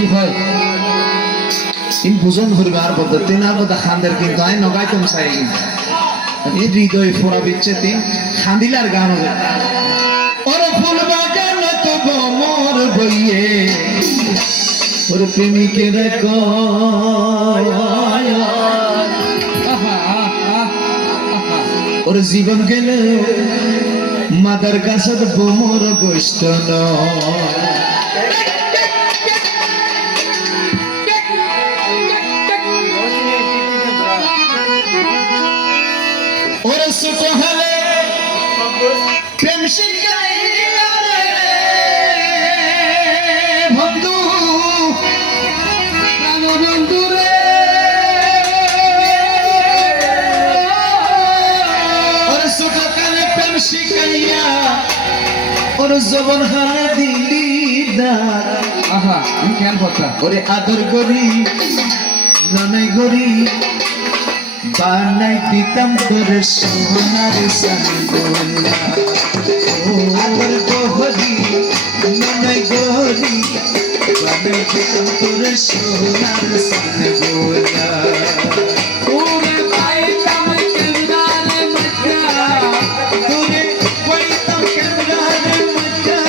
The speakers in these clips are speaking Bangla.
কি হয় ইন বুঝন করবে আর পদ্ধতি না কথা খান্দের কিন্তু আই নগাই কম চাই কিন্তু এই হৃদয় ফোড়া বিচ্ছে তিন খান্দিলার গান হবে ওর ফুল বাগান তো মোর বইয়ে ওর প্রেমিকের ওর জীবন গেল মাদার গাছত বোমর বৈষ্ট ওর ছোট হলে প্রেম শিখাইয়া বন্ধু প্রাণ বন্ধু রে ওর ছোট কালে প্রেম শিখাইয়া ওর জবন হালে দিলি দার আহা কেন কথা ওরে আদর করি ননই করি বানাই দিতাম তোর সোনার সানগোলা ও আদর গহরি ননই গহরি বানাই দিতাম তোর সোনার সানগোলা ওরে পাইতাম কেমদারে মজা তোরে পাইতাম কেমদারে মজা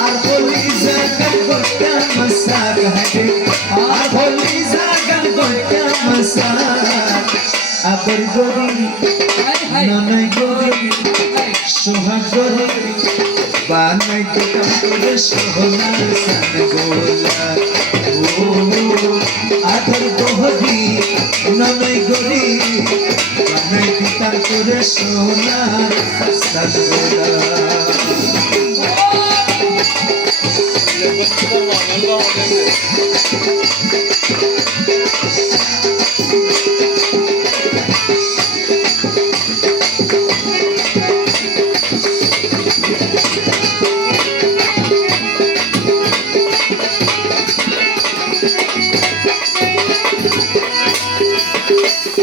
আর বলি জাগান গোটা মসাক হাটে আর বলি জাগান গোটা মসাক আদর গরি ননই গরি সোহাগ গরি বানাই দিতাম তোর সোনার সানগোলা ও আদর গরি ননই গরি বানাই দিতাম তোর সোনার সানগোলা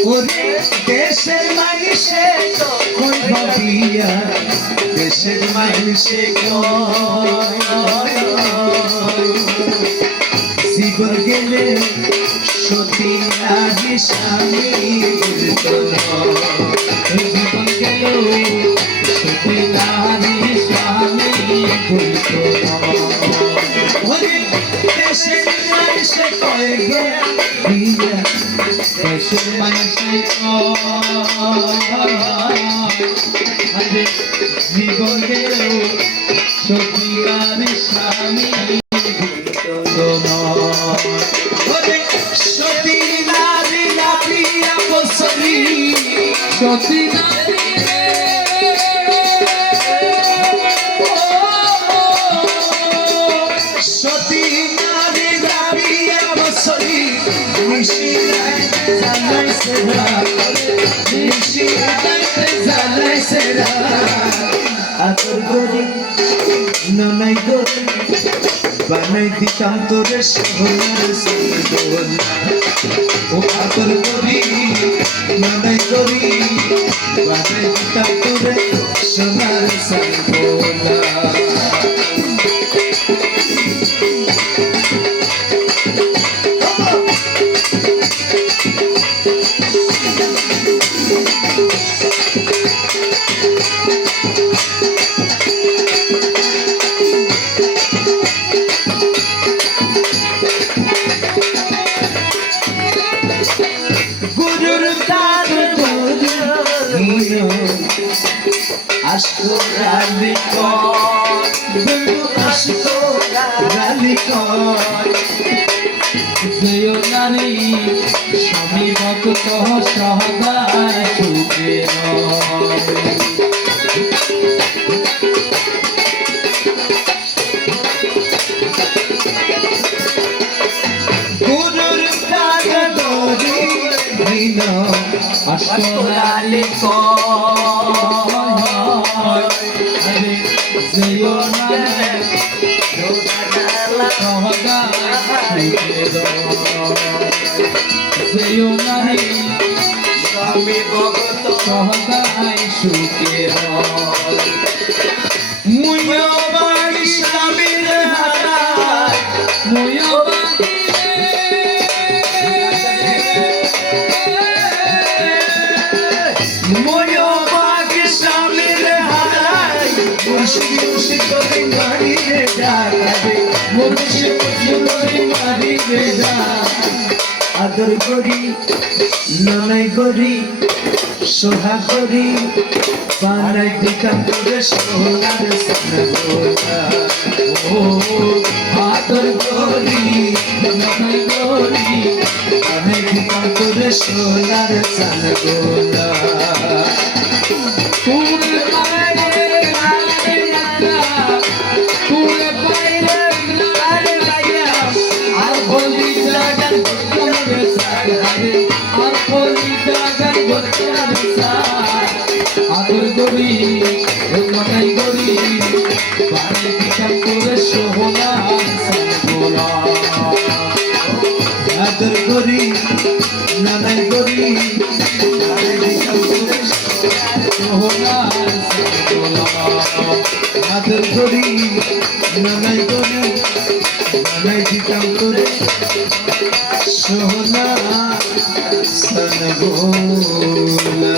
ওরে দেশের মানুষে কই ভাবিয়া দেশের মানুষে জীবন গেলে সতী নাহি স্বামী জীবন গেল সতী নাহি স্বামী ওরে দেশের মানুষে কই ভাবিয়া দেশের মানুষে আরে জীবন গেল সত্যিকার স্বামী সতী নারী নাপিয়া বসরি সতী নারী সতী নারী নাপিয়া বসরি নিশি জানাই সেরা নিশি জানাই সেরা আদর গরি ননই গরি বানাই দিতাম তোর সোনার সানগোলা ও আদর গরি ননই গরি বানাই দিতাম তোর সোনার সানগোলা গুরুর দার আশকো রালি বন্ধু আশকো রালি জয় নারী স্বামী ভক্ত সহদায় সুখে গুরুর দার দরি আসরালি কয় জয় নারী সহদায় স্বামী ভগত সহদায় সুখে মুয় বাড়ি স্বামীর হারায় মুয় সে করে মারি বেজা আদর করি ননাই করি সোহা করি বানাই দিতাম তোরে সোনার সানগোলা ও আদর করি নয় করি বানাই দিতাম তোরে সোনার সানগোলা পুরে পাইরে আরে রাজা পুরে পাইরে আরে রাজা আর বলি জাগান বলতে সারে আর বলি জাগান বলতে সারে আদর করি মনাই করি বারে দিতাম তোরে সোহলা সানগোলা আদর করি ননাই করি বানাই দিতাম তোরে সোহলা সানগোলা আদর করি ননাই করি বানাই দিতাম তোরে সোনা সানগোলা